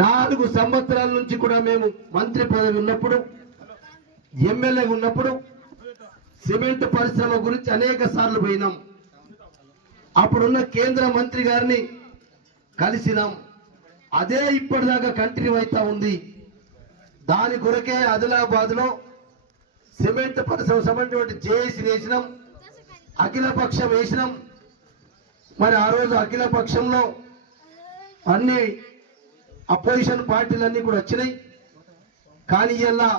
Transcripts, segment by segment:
4 సంవత్సరాల నుంచి కూడా మేము మంత్రి పదవి ఉన్నప్పుడు ఎమ్మెల్యే ఉన్నప్పుడు సిమెంట్ పరిశ్రమ గురించి అనేక సార్లు పోయినాం. అప్పుడున్న కేంద్ర మంత్రి గారిని కలిసినాం. అదే ఇప్పటిదాకా కంటిన్యూ అవుతా ఉంది. దాని కొరకే ఆదిలాబాద్ లో సిమెంట్ పరిశ్రమ సంబంధించిన జేఏసీ వేసినాం, అఖిల పక్షం వేసినాం. మరి ఆ రోజు అఖిల పక్షంలో అన్ని అపోజిషన్ పార్టీలన్నీ కూడా వచ్చినాయి. కానీ ఇలా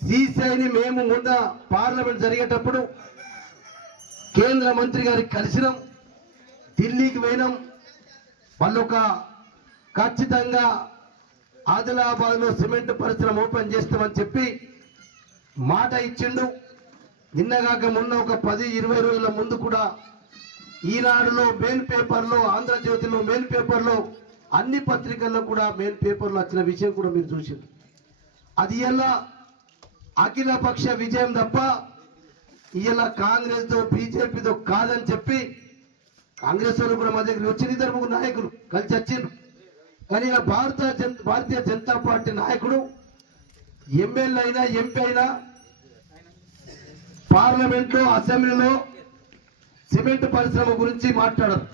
సిసిఐని మేము మొన్న పార్లమెంట్ జరిగేటప్పుడు కేంద్ర మంత్రి గారికి కలిసినాం, ఢిల్లీకి పోయినాం. వాళ్ళు ఖచ్చితంగా ఆదిలాబాద్ లో సిమెంట్ పరిశ్రమ ఓపెన్ చేస్తామని చెప్పి మాట ఇచ్చిండు. నిన్నగాక మొన్న 10-20 రోజుల ముందు కూడా ఈనాడులో మెయిన్ పేపర్లో, ఆంధ్రజ్యోతిలో మెయిన్ పేపర్లో, అన్ని పత్రికల్లో కూడా మెయిన్ పేపర్లో వచ్చిన విషయం కూడా మీరు చూసింది. అది ఇలా అఖిల పక్ష విజయం తప్ప ఇలా కాంగ్రెస్ తో బీజేపీతో కాదని చెప్పి కాంగ్రెస్ వాళ్ళు కూడా మా దగ్గర వచ్చిన 2 నాయకులు కలిసి వచ్చిండ్రు. కానీ ఇలా భారతీయ జనతా పార్టీ నాయకుడు ఎమ్మెల్యే అయినా ఎంపీ అయినా పార్లమెంట్ లో అసెంబ్లీలో సిమెంట్ పరిశ్రమ గురించి మాట్లాడరు.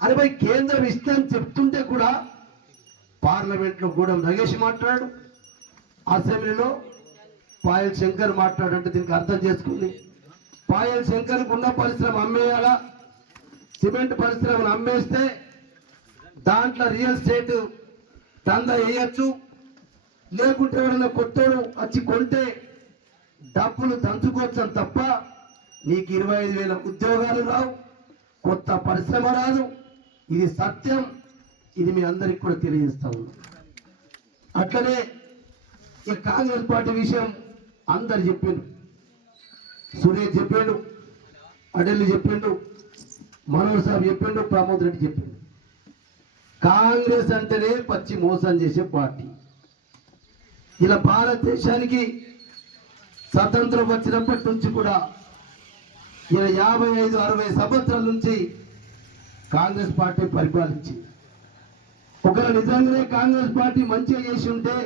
అరే భయ్, కేంద్రం ఇష్టం చెప్తుంటే కూడా పార్లమెంట్ లో గూడెం నగేష్ మాట్లాడు, అసెంబ్లీలో పాయల్ శంకర్ మాట్లాడంటే దీనికి అర్థం చేసుకుంది. పాయల్ శంకర్ ఉన్న పరిశ్రమ అమ్మేయాలా? సిమెంట్ పరిశ్రమను అమ్మేస్తే దాంట్లో రియల్ ఎస్టేట్ దందా వేయచ్చు, లేకుంటే ఎవరైనా కొత్తోడు వచ్చి కొంటే డబ్బులు దంచుకోవచ్చు అని తప్ప నీకు 25,000 ఉద్యోగాలు రావు, కొత్త పరిశ్రమ రాదు. ఇది సత్యం. ఇది మీ అందరికి కూడా తెలియజేస్తా ఉన్నాం. అట్లనే ఈ కాంగ్రెస్ పార్టీ విషయం అందరు చెప్పిండు. సురేష్ చెప్పిండు, అడెల్లి చెప్పిండు, మనోజ్ సాబ్ చెప్పిండు, ప్రమోద్ రెడ్డి చెప్పిండు. కాంగ్రెస్ అంటేనే పచ్చి మోసం చేసే పార్టీ. ఇలా భారతదేశానికి స్వతంత్రం వచ్చినప్పటి నుంచి కూడా ఇలా 55-60 సంవత్సరాల నుంచి కాంగ్రెస్ పార్టీ పరిపాలించింది. ఒకవేళ నిజంగానే కాంగ్రెస్ పార్టీ మంచిగా చేసి ఉంటే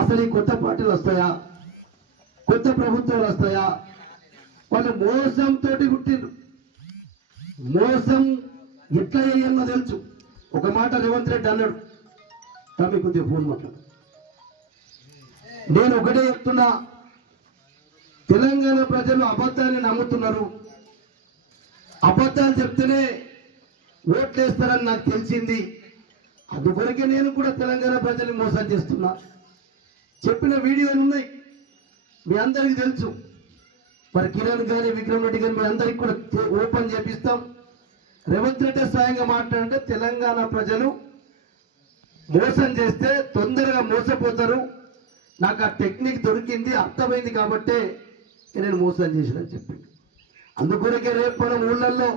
అసలు ఈ కొత్త పార్టీలు వస్తాయా? కొత్త ప్రభుత్వాలు వస్తాయా? వాళ్ళు మోసంతో పుట్టిండ్రు. మోసం ఎట్లా చేయాలో తెలుసు. ఒక మాట రేవంత్ రెడ్డి అన్నాడు, తమ్మి కొద్దిగా ఫోన్ మాట్లాడు. నేను ఒకటే చెప్తున్నా, తెలంగాణ ప్రజలు అబద్ధాన్ని నమ్ముతున్నారు. అబద్ధాలు చెప్తేనే ఓట్లేస్తారని నాకు తెలిసింది. అందుకొరకే నేను కూడా తెలంగాణ ప్రజల్ని మోసం చేస్తున్నా. చెప్పిన వీడియోలు ఉన్నాయి, మీ అందరికీ తెలుసు. మరి కిరణ్ కానీ విక్రమ్ రెడ్డి కానీ మీ అందరికి కూడా ఓపెన్ చేపిస్తాం. రేవంత్ రెడ్డి స్వయంగా మాట్లాడంటే తెలంగాణ ప్రజలు మోసం చేస్తే తొందరగా మోసపోతారు, నాకు ఆ టెక్నిక్ దొరికింది, అర్థమైంది కాబట్టే నేను మోసం చేసినని చెప్పింది. అందుకొరకే రేపు మనం ఊళ్ళల్లో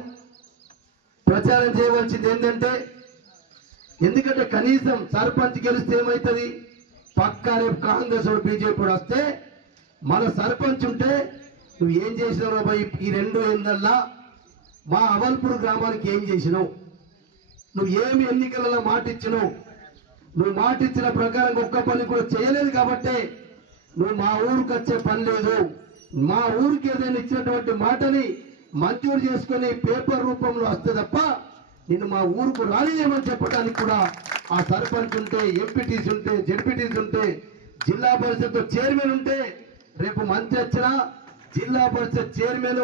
ప్రచారం చేయవలసింది ఏంటంటే, ఎందుకంటే కనీసం సర్పంచ్ గెలిస్తే ఏమవుతుంది? పక్కా రేపు కాంగ్రెస్ బీజేపీ వస్తే మన సర్పంచ్ ఉంటే నువ్వు ఏం చేసినావు బాయ్, ఈ 2 ఏళ్ళల్లో మా అవల్పూర్ గ్రామానికి ఏం చేసినావు, నువ్వు ఏమి ఎన్నికలలో మాట ఇచ్చినావు, నువ్వు మాట ఇచ్చిన ప్రకారం ఒక్క పని కూడా చేయలేదు కాబట్టి నువ్వు మా ఊరికి వచ్చే పని లేదు. మా ఊరికి ఏదైనా ఇచ్చినటువంటి మాటని మంజూరు చేసుకుని పేపర్ రూపంలో వస్తే తప్ప నిన్ను మా ఊరుకు రానియమని చెప్పడానికి కూడా ఆ సర్పంచ్ ఉంటే, ఎంపీటీసీ ఉంటే, జెడ్పీటీసీ ఉంటే, జిల్లా పరిషత్ చైర్మన్ ఉంటే, రేపు మంత్రి వచ్చినా జిల్లా పరిషత్ చైర్మన్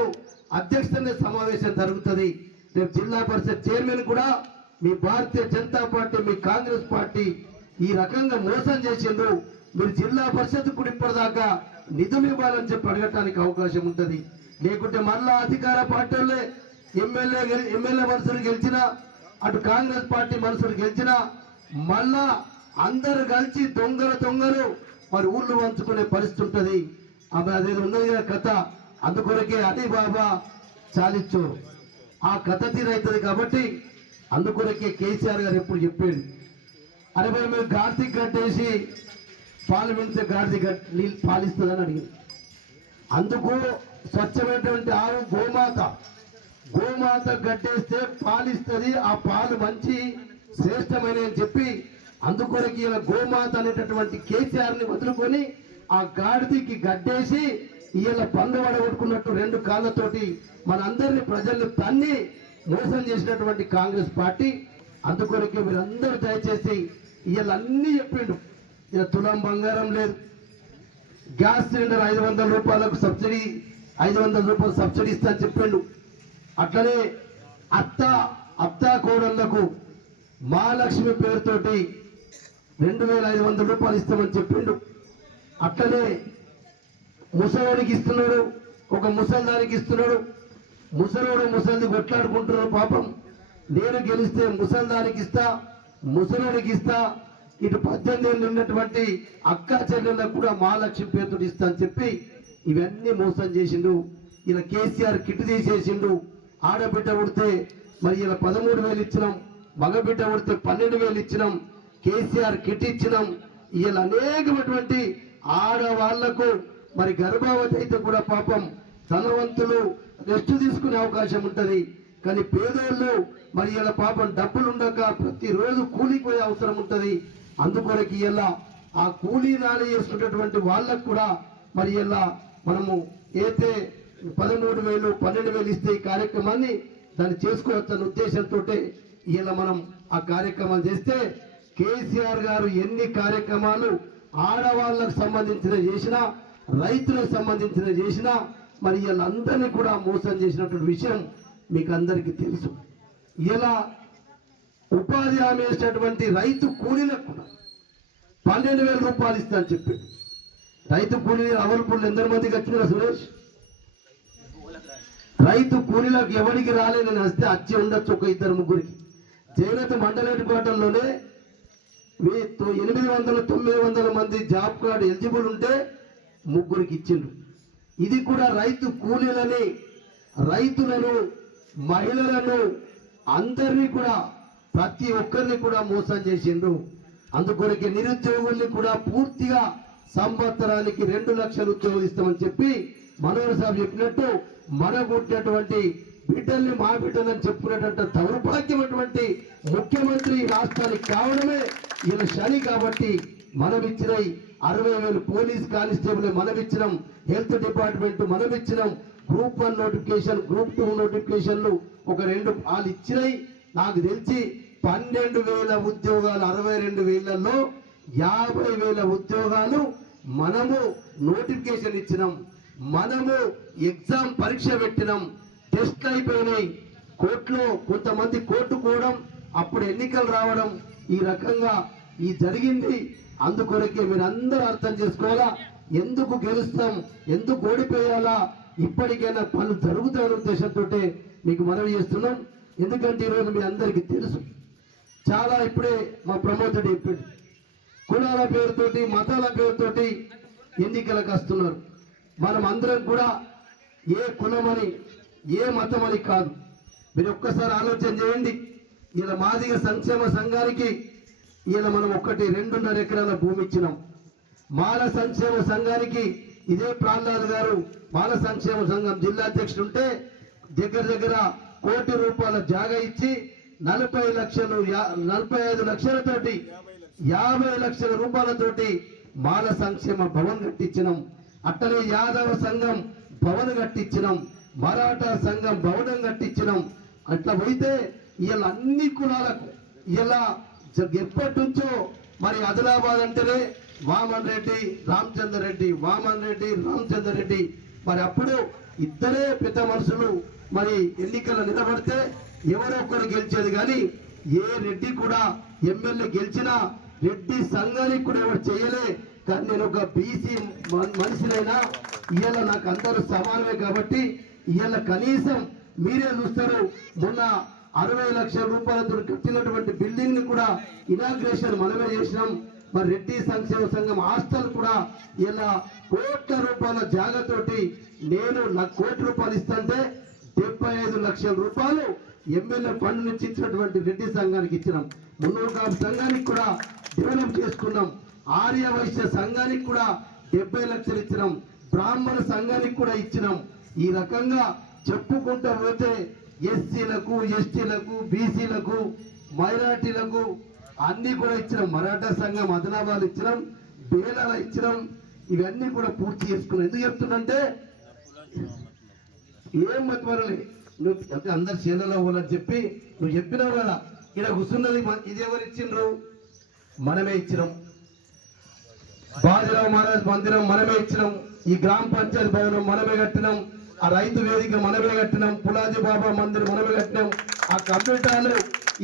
అధ్యక్షతనే సమావేశం జరుగుతుంది. రేపు జిల్లా పరిషత్ చైర్మన్ కూడా మీ భారతీయ జనతా పార్టీ, మీ కాంగ్రెస్ పార్టీ ఈ రకంగా మోసం చేసిండ్రు. మీరు జిల్లా పరిషత్ కూడా ఇప్పటిదాకా నిధులు ఇవ్వాలని చెప్పి అడగటానికి అవకాశం ఉంటుంది. లేకుంటే మళ్ళా అధికార పార్టీలే ఎమ్మెల్యే మనుషులు గెలిచినా, అటు కాంగ్రెస్ పార్టీ మనుషులు గెలిచినా మళ్ళా అందరు కలిసి దొంగలు మరి ఊళ్ళు వంచుకునే పరిస్థితి ఉంటుంది. అదేదో ఉన్నది కథ. అందుకొరకే అలీ బాబా చాలిచ్చు ఆ కథ తీరైతుంది. కాబట్టి అందుకొరకే కేసీఆర్ గారు ఎప్పుడు చెప్పాడు, అరే భయ్ మీరు గార్తీ కట్టేసి పాలు పెడితే గార్తీ నీళ్ళు పాలిస్తుందని అడిగింది. అందుకు స్వచ్ఛమైనటువంటి ఆవు గోమాత గడ్డేస్తే పాలిస్తుంది. ఆ పాలు మంచి శ్రేష్టమైన అని చెప్పి అందుకొరకు ఇలా గోమాత అనేటటువంటి కేసీఆర్ని వదులుకొని ఆ గాడిదికి గడ్డేసి ఇలా పన్ను వడగొట్టుకున్నట్టు రెండు కాళ్ళతోటి మన అందరినీ ప్రజల్ని తన్ని మోసం చేసినటువంటి కాంగ్రెస్ పార్టీ. అందుకొరకే మీరందరూ దయచేసి ఇలా అన్నీ చెప్పిండు. ఇలా తులం బంగారం లేదు, గ్యాస్ సిలిండర్ 500 రూపాయలకు సబ్సిడీ, 500 రూపాయలు సబ్సిడీ ఇస్తా అని చెప్పిండు. అట్లనే అత్తా కోడళ్లకు మహాలక్ష్మి పేరుతోటి 2500 రూపాయలు ఇస్తామని చెప్పిండు. అట్లనే ముసలోడికి ఇస్తున్నాడు, ఒక ముసల్దానికి ఇస్తున్నాడు. ముసలోడు ముసలిది కొట్లాడుకుంటున్నారు. పాపం నేను గెలిస్తే ముసల్దానికి ఇస్తా, ముసలోడికి ఇస్తా, ఇటు 18 ఏళ్ళు ఉన్నటువంటి అక్క చెల్లెళ్ళకు కూడా మహాలక్ష్మి పేరుతో ఇస్తా అని చెప్పి ఇవన్నీ మోసం చేసిండు. ఇలా కేసీఆర్ కిట్ తీసేసిండు. ఆడబిడ్డ ఉడితే మరి ఇలా 13,000 ఇచ్చినాం, మగబిడ్డ ఉడితే 12,000 ఇచ్చినాం, కేసీఆర్ కిట్ ఇచ్చినాం. ఇలా అనేకమైనటువంటి ఆడవాళ్లకు మరి గర్భవతి అయితే కూడా పాపం ధనవంతులు రెస్ట్ తీసుకునే అవకాశం ఉంటది. కానీ పేదోళ్ళు మరి ఇలా పాపం డబ్బులు ఉండక ప్రతిరోజు కూలికి పోయే అవసరం ఉంటది. అందుకొరకు ఇలా ఆ కూలీ నాలి చేసుకున్నటువంటి వాళ్ళకు కూడా మరి ఇలా మనము అయితే 13,000 12,000 ఇస్తే ఈ కార్యక్రమాన్ని దాన్ని చేసుకోవచ్చన్న ఉద్దేశంతో ఇలా మనం ఆ కార్యక్రమం చేస్తే కేసీఆర్ గారు ఎన్ని కార్యక్రమాలు ఆడవాళ్ళకు సంబంధించిన చేసినా, రైతులకు సంబంధించిన చేసినా మరి వీళ్ళందరినీ కూడా మోసం చేసినటువంటి విషయం మీకు అందరికీ తెలుసు. ఇలా ఉపాధి హామీ వేసినటువంటి రైతు కూలీలకు కూడా 12,000 రూపాయలు ఇస్తా అని చెప్పి రైతు కూలీ అవలపుళ్ళు ఎందరి మందికి వచ్చినా సురేష్? రైతు కూలీలకు ఎవరికి రాలేదని వస్తే వచ్చి ఉండొచ్చు ఒక 2-3. జగనత మండల హెడ్ క్వార్టర్లోనే 800-900 మంది జాబ్ కార్డు ఎలిజిబుల్ ఉంటే 3 ఇచ్చిండ్రు. ఇది కూడా రైతు కూలీలని, రైతులను, మహిళలను అందరినీ కూడా ప్రతి ఒక్కరిని కూడా మోసం చేసిండ్రు. అందుకొరకే నిరుద్యోగుల్ని కూడా పూర్తిగా సంవత్సరానికి 2 లక్షలు ఉద్యోగులు ఇస్తామని చెప్పి మనోహర్ సాబ్ చెప్పినట్టు మనగుట్టినటువంటి బిడ్డల్ని మా బిడ్డలని చెప్పుకునేటంత దౌర్భాగ్యమైనటువంటి ముఖ్యమంత్రి రాష్ట్రానికి కావడమే ఇలా శని. కాబట్టి మనం ఇచ్చిన 60,000 పోలీస్ కానిస్టేబుల్ మనం ఇచ్చినాం, హెల్త్ డిపార్ట్మెంట్ మనం ఇచ్చినాం, గ్రూప్ 1 నోటిఫికేషన్, గ్రూప్ 2 నోటిఫికేషన్లు ఒక 2 వాళ్ళు ఇచ్చినాయి. నాకు తెలిసి 12,000 ఉద్యోగాలు 62,000లో 50,000 ఉద్యోగాలు మనము నోటిఫికేషన్ ఇచ్చినాం, మనము ఎగ్జామ్ పరీక్ష పెట్టినాం, టెస్ట్లు అయిపోయినాయి. కోర్టులో కొంతమంది కోర్టు పోవడం, అప్పుడు ఎన్నికలు రావడం, ఈ రకంగా ఈ జరిగింది. అందుకొరకే మీరు అందరూ అర్థం చేసుకోవాలా, ఎందుకు గెలుస్తాం, ఎందుకు ఓడిపోయాలా, ఇప్పటికైనా పనులు జరుగుతాయనే ఉద్దేశంతో మీకు మనవి చేస్తున్నాం. ఎందుకంటే ఈరోజు మీ అందరికీ తెలుసు, చాలా ఇప్పుడే మా ప్రమోదుడు చెప్పింది, కులాల పేరుతోటి మతాల పేరుతోటి ఎన్నికలకు వస్తున్నారు. మనం అందరం కూడా ఏ కులమని ఏ మతమని కాదు. మీరు ఒక్కసారి ఆలోచన చేయండి. ఇలా మాదిగ సంక్షేమ సంఘానికి ఇలా మనం 1-2.5 ఎకరాల భూమి ఇచ్చినాం. మాల సంక్షేమ సంఘానికి ఇదే ప్రాణాలు గారు మాల సంక్షేమ సంఘం జిల్లా అధ్యక్షుడు ఉంటే దగ్గర 1 కోటి రూపాయల జాగా ఇచ్చి 45 లక్షలతోటి 50 లక్షల రూపాయలతోటి మాల సంక్షేమ భవన్ కట్టించినాం. అట్టనే యాదవ సంఘం భవన్ కట్టించినాం, మరాఠా సంఘం భవనం కట్టించినాం. అట్లా పోయితే ఇలా అన్ని కులాలకు ఇలా ఎప్పటి నుంచో మరి ఆదిలాబాద్ అంటేనే వామన్ రెడ్డి రామచంద్ర రెడ్డి, వామన్ రెడ్డి రామచంద్ర రెడ్డి. మరి అప్పుడు ఇద్దరే పెద్ద మనుషులు మరి ఎన్నికల్లో నిలబడితే ఎవరో ఒకరు గెలిచేది. కానీ ఏ రెడ్డి కూడా ఎమ్మెల్యే గెలిచినా రెడ్డి సంఘానికి కూడా ఎవరు చేయలే. కానీ నేను ఒక బీసీ మనిషినైనా ఇవాళ నాకు అందరూ సమానమే. కాబట్టి ఇవాళ కనీసం మీరే చూస్తారు, మొన్న 60 లక్షల రూపాయలతో కట్టినటువంటి బిల్డింగ్ ని కూడా ఇనాగ్రేషన్ మనమే చేసినాం. మరి రెడ్డి సంక్షేమ సంఘం హాస్టల్ కూడా ఇలా కోట్ల రూపాయల జాగతోటి నేను నాకు ₹1 కోటి ఇస్తుంటే 75 లక్షల రూపాయలు ఎమ్మెల్యే ఫండ్ నుంచి ఇచ్చినటువంటి రెడ్డి సంఘానికి ఇచ్చినాం. మున్నూరు కాపు సంఘానికి కూడా డెవలప్ చేసుకున్నాం. ఆర్య వైశ్య సంఘానికి కూడా 70 లక్షలు ఇచ్చినాం. బ్రాహ్మణ సంఘానికి కూడా ఇచ్చినాం. ఈ రకంగా చెప్పుకుంటూ పోతే ఎస్సీలకు, ఎస్టీలకు, బీసీలకు మైనార్టీలకు అన్ని కూడా ఇచ్చినాం. మరాఠా సంఘం అదనాబాద్ ఇచ్చినాం, బేలాల ఇచ్చినాం. ఇవన్నీ కూడా పూర్తి చేసుకున్నాం. ఎందుకు చెప్తున్నంటే ఏం మతిమరలే, నువ్వు అంటే అందరు చేలలో పోలని చెప్పి నువ్వు చెప్పినావు కదా. ఇక్కడ కూర్చున్నది ఇది ఎవరు ఇచ్చిండ్రు? మనమే ఇచ్చినాం. బాజీరావు మహారాజ్ మందిరం మనమే ఇచ్చినాం. ఈ గ్రామ పంచాయతీ భవనం మనమే కట్టినాం. ఆ రైతు వేదిక మనమే కట్టినాం. పులాజీ బాబా మందిరం మనమే కట్టినాం. ఆ కంప్యూటర్లు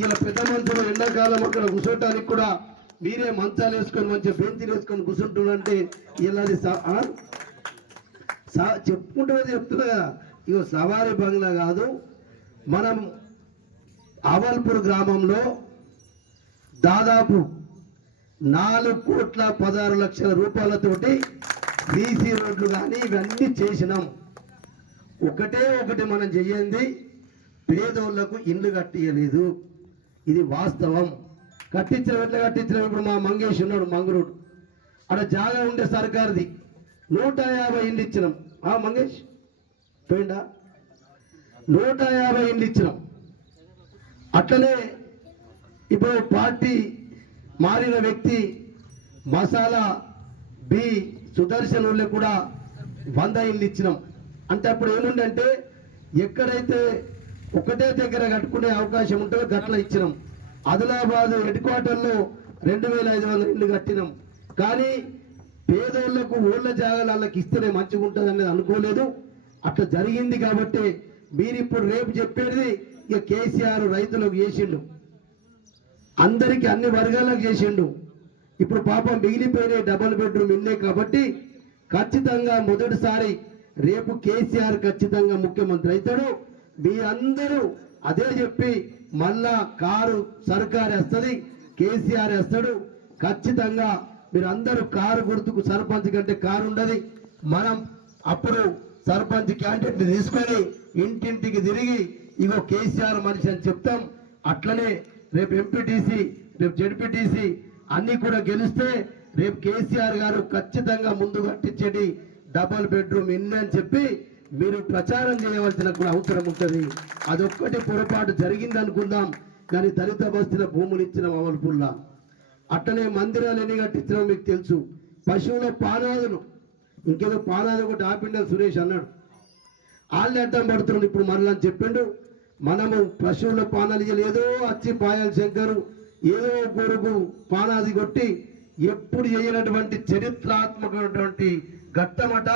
ఇలా పెద్ద మంచులు ఎండాకాలం అక్కడ కూర్చోటానికి కూడా మీరే మంచాలు వేసుకొని మంచిగా బెంచీలు వేసుకొని కూర్చుంటున్నంటే ఇలా చెప్పుకుంటే చెప్తున్నా కదా. ఇగో సవారీ బంగ్లా కాదు, మనం అవల్పూర్ గ్రామంలో దాదాపు 4,16,00,000 రూపాయలతోటి సీసీ రోడ్లు కానీ ఇవన్నీ చేసినాం. ఒకటి మనం చెయ్యండి, పేదోళ్లకు ఇండ్లు కట్టియలేదు. ఇది వాస్తవం. కట్టించిన ఎట్లా కట్టించిన ఇప్పుడు మా మంగేష్ ఉన్నాడు, మంగరుడు అక్కడ జాగా ఉండే సర్కారుది 150 ఇండ్లు ఇచ్చినాం. మంగేష్ పోయిందా? 150 ఇండ్లు ఇచ్చినాం. అట్లనే ఇప్పుడు పార్టీ మారిన వ్యక్తి మసాలా బి సుదర్శన్ ఊళ్ళో కూడా 100 ఇండ్లు ఇచ్చినాం. అంటే అప్పుడు ఏముందంటే ఎక్కడైతే ఒకటే దగ్గర కట్టుకునే అవకాశం ఉంటుందో గట్ల ఇచ్చినాం. ఆదిలాబాద్ హెడ్ క్వార్టర్లో 2,500 ఇండ్లు కట్టినాం. కానీ పేదోళ్లకు ఊళ్ళ జాగాలకి ఇస్తేనే మంచిగా ఉంటుంది అనేది అనుకోలేదు. అట్లా జరిగింది కాబట్టి మీరు ఇప్పుడు రేపు చెప్పేది ఇక కేసీఆర్ రైతులకు చేసిండు, అందరికి అన్ని వర్గాలకు చేసిండు. ఇప్పుడు పాపం మిగిలిపోయిన డబుల్ బెడ్రూమ్ ఇల్లే కాబట్టి ఖచ్చితంగా మొదటిసారి రేపు కేసీఆర్ ఖచ్చితంగా ముఖ్యమంత్రి అవుతాడు. మీ అందరూ అదే చెప్పి మళ్ళా కారు సర్కారు వేస్తుంది, కేసీఆర్ వేస్తాడు. ఖచ్చితంగా మీరు అందరూ కారు గుర్తుకు సర్పంచ్ కంటే కారు ఉండదు. మనం అప్పుడు సర్పంచ్ క్యాండిడేట్ తీసుకొని ఇంటింటికి తిరిగి ఇగో కేసీఆర్ మనిషి అని చెప్తాం. అట్లనే రేపు ఎంపీటీసీ, రేపు జెడ్పీటీసీ అన్ని కూడా గెలిస్తే రేపు కేసీఆర్ గారు ఖచ్చితంగా ముందు కట్టించేది డబుల్ బెడ్రూమ్ ఇల్లు అని చెప్పి మీరు ప్రచారం చేయవలసిన కూడా అవసరం ఉంటుంది. అదొక్కటి పొరపాటు జరిగింది అనుకుందాం, కానీ దళిత బస్తీల భూములు ఇచ్చిన అవల్పూర్లా. అట్లనే మందిరాలు ఎన్ని కట్టించినా మీకు తెలుసు. పశువుల పానాదులు, ఇంకేదో పానాది ఒకటి ఆపిండని సురేష్ అన్నాడు, వాళ్ళు అడ్డం పడుతున్నాడు ఇప్పుడు మరలా అని చెప్పిండు. మనము పశువుల పానాలు ఏదో వచ్చి పాయాల శంకరు ఏదో కొడుకు పానాది కొట్టి ఎప్పుడు చేయనటువంటి చరిత్రాత్మకమైనటువంటి ఘట్టమట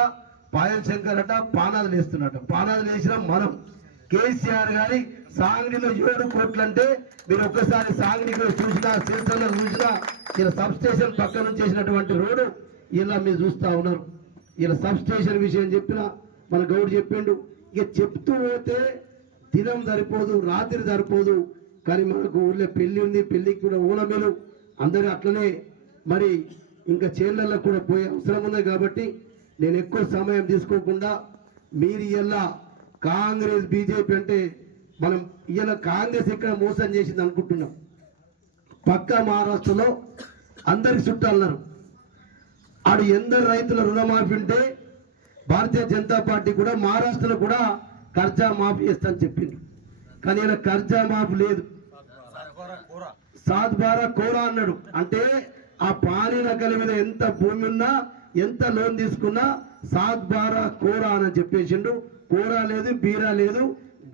పాయల్ శంకర్ అట పానాలు వేస్తున్నట్ట. పానాలు వేసినా మనం కేసీఆర్ గారి సాంగ్డిలో 7 కోట్లు అంటే మీరు ఒక్కసారి సాంగ్డిలో చూసినా, శిల్సల్లో చూసినా ఇలా సబ్ స్టేషన్ పక్క నుంచి చేసినటువంటి రోడ్డు ఇలా మీరు చూస్తూ ఉన్నారు. ఇలా సబ్ స్టేషన్ విషయం చెప్పిన మన గౌడ్ చెప్పిండు. ఇక చెప్తూ పోతే దినం సరిపోదు, రాత్రి సరిపోదు. కానీ మనకు ఊళ్ళో పెళ్లి ఉంది, పెళ్లికి కూడా ఊనమేలు అందరూ అట్లనే మరి ఇంకా చేళ్లలో కూడా పోయే అవసరం ఉంది. కాబట్టి నేను ఎక్కువ సమయం తీసుకోకుండా మీరు ఇలా కాంగ్రెస్ బీజేపీ అంటే మనం ఇలా కాంగ్రెస్ ఇక్కడ మోసం చేసింది అనుకుంటున్నాం. పక్క మహారాష్ట్రలో అందరికి చుట్టాలన్నారు. ఆడు ఎందరు రైతుల రుణమాఫీ ఉంటే భారతీయ జనతా పార్టీ కూడా మహారాష్ట్రలో కూడా కర్జా మాఫీ చేస్తానని చెప్పింది. కానీ ఇలా కర్జా మాఫీ లేదు, సాద్బారా కోరా అన్నాడు. అంటే ఆ పానీ నకల మీద ఎంత భూమి ఉన్నా ఎంత లోన్ తీసుకున్నా సాద్బారా కోరా అని చెప్పేసిండు. కోరా లేదు, బీరా లేదు,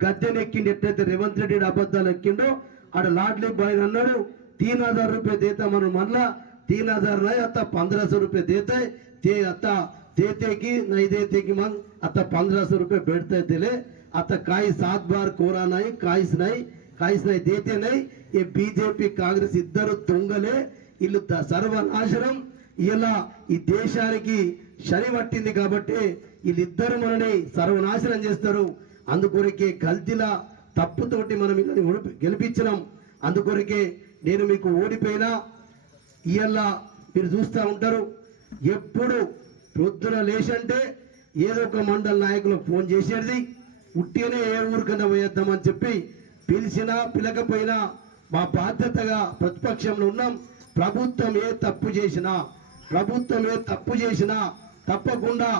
గద్దెనెక్కిండి. ఎట్లయితే రేవంత్ రెడ్డి అబద్ధాలు ఎక్కిండో ఆడ లాడ్లీ బాయ్ అన్నాడు 3,000 रुपये देता మనం మళ్ళా 3,000 नहीं आता 1,500 रुपये देते ते आता देते की नहीं देते की मग आता 1,500 रुपये बैठते दिले आता काही 7 बार कोरा नहीं काहीच नहीं देते नहीं. ये बीजेपी कांग्रेस ఇద్దరు దొంగలే, వీళ్ళు సర్వనాశనం. ఇలా ఈ దేశానికి శని పట్టింది కాబట్టి వీళ్ళిద్దరు మనని సర్వనాశనం చేస్తారు. అందుకొరకే గల్తీల తప్పుతోటి మనం వీళ్ళని గెలిపించినాం. అందుకొరకే నేను మీకు ఓడిపోయినా ఇలా మీరు చూస్తూ ఉంటారు. ఎప్పుడు ప్రొద్దున లేచంటే ఏదో ఒక మండల నాయకులకు ఫోన్ చేసేది, ఉట్టిగానే ఏ ఊరికన్నా పోయేద్దామని చెప్పి పిలిచినా పిలకపోయినా మా బాధ్యతగా ప్రతిపక్షంలో ఉన్నాం. ప్రభుత్వం ఏ తప్పు చేసినా తప్పకుండా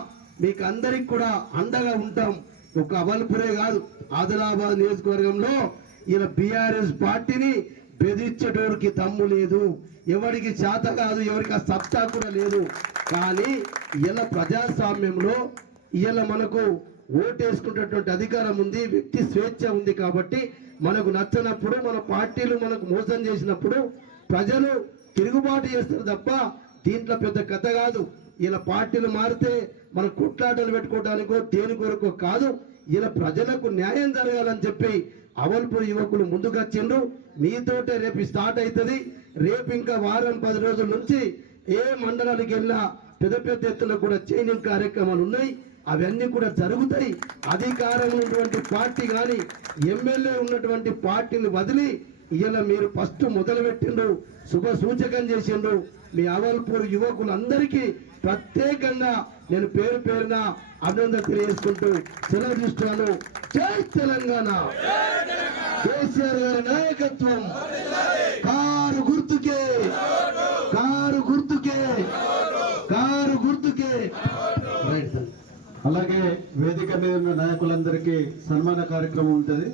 మీకు అందరికి కూడా అండగా ఉంటాం. ఒక అవల్పురే కాదు, ఆదిలాబాద్ నియోజకవర్గంలో ఇలా బీఆర్ఎస్ పార్టీని బెదిరించేటోడికి దమ్ము లేదు, ఎవరికి చేత కాదు, ఎవరికి ఆ సత్తా కూడా లేదు. కానీ ఇలా ప్రజాస్వామ్యంలో ఇలా మనకు ఓటేసుకునేటువంటి అధికారం ఉంది, వ్యక్తి స్వేచ్ఛ ఉంది. కాబట్టి మనకు నచ్చనప్పుడు, మన పార్టీలు మనకు మోసం చేసినప్పుడు ప్రజలు తిరుగుబాటు చేస్తారు తప్ప దీంట్లో పెద్ద కథ కాదు. ఇలా పార్టీలు మారితే మన కొట్లాటలు పెట్టుకోవడానికో దేని కొరకో కాదు. ఇలా ప్రజలకు న్యాయం జరగాలని చెప్పి అవల్పూర్ యువకులు ముందుకొచ్చిండ్రు. మీతోటే రేపు స్టార్ట్ అవుతుంది. రేపు ఇంకా వారం 10 రోజుల నుంచి ఏ మండలానికి వెళ్ళినా పెద్ద పెద్ద ఎత్తున కూడా ట్రైనింగ్ కార్యక్రమాలు ఉన్నాయి. అవన్నీ కూడా జరుగుతాయి. అధికారం ఉన్నటువంటి పార్టీ కానీ ఎమ్మెల్యే ఉన్నటువంటి పార్టీని వదిలి ఇలా మీరు ఫస్ట్ మొదలు పెట్టిండ్రు, శుభ సూచకం చేసిండ్రు. మీ అవల్పూర్ యువకులందరికీ ప్రత్యేకంగా నేను పేరు పేరున అభినందన తెలియజేసుకుంటూ సెలవు తీస్తున్నాను. జై తెలంగాణ. కేసీఆర్ గారి నాయకత్వం. కారు గుర్తుకే, కారు గుర్తుకే, కారు గుర్తుకే. అలాగే వేదిక మీద ఉన్న నాయకులందరికీ సన్మాన కార్యక్రమం ఉంటుంది.